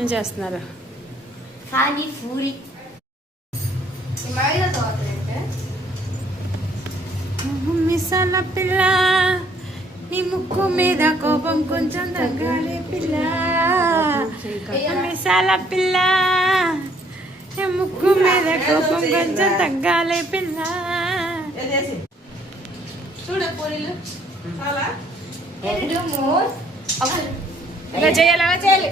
ఏం చేస్తున్నారు? పానీపూరి. మిసాల పిల్ల నీ ముక్కు మీద కోపం కొంచెం తగ్గాలి పిల్ల. మిసాల పిల్ల నీ ముక్కు మీద కోపం కొంచెం తగ్గాలి పిల్ల. ఇలా చేయాలి, అలా చేయాలి.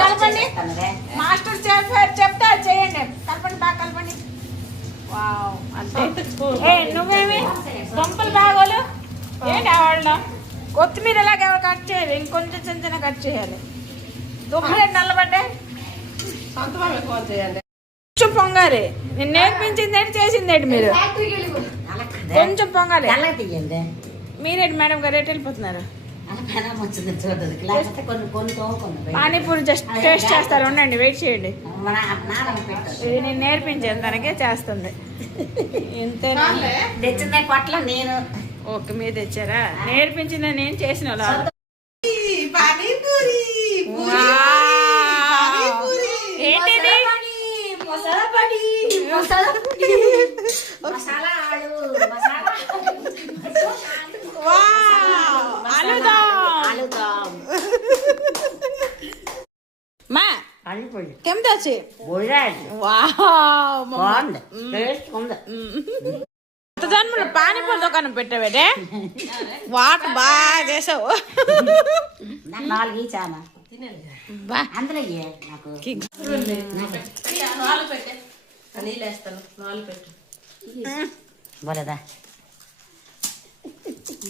కలపండి. మాస్టర్ చెఫ్ చెప్తా చేయండి. కలపండి, బాగా కలపండి. వావ్, అంటే నువ్వేమి బొంపలు బాగోలు ఏంటి వాళ్ళు. కొత్తిమీర ఎలాగ ఎవరు కట్ చేయాలి, ఇంకొంచెం చిన్న చిన్న కట్ చేయాలి. దుమ్మలే నల్లబడ్డే కొంచెం పొంగాలి. నేను నేర్పించింది ఏంటి, చేసింది ఏంటి మీరు? కొంచెం పొంగాలి. మీరేంటి మేడం గారు రేట్ వెళ్ళిపోతున్నారు? పానీపూరి జస్ట్ టేస్ట్ చేస్తారు. ఉండండి, వెయిట్ చేయండి. ఇది నేను నేర్పించాను, తనకే చేస్తుంది. ఇంతేనా? తెచ్చిందే పట్ల నేను. ఓకే, మీరు తెచ్చారా? నేర్పించింది నేను చేసిన ఏంటిది? মা কেমন আছে? జన్మలో పానీపూరి దుకాణం పెట్టావేటే? వాట బాగా చేసావు. బోలేదా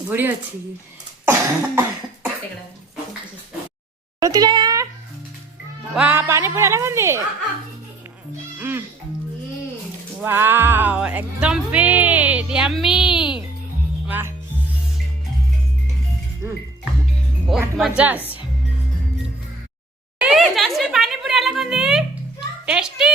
గుడి వచ్చి వా పానీపూరి ఎలాగుంది? వావ్, एकदम फिट यम्मी. वाह, बहुत मजा. जस्वी पानीपूरी ఎలాగుంది? టేస్టీ.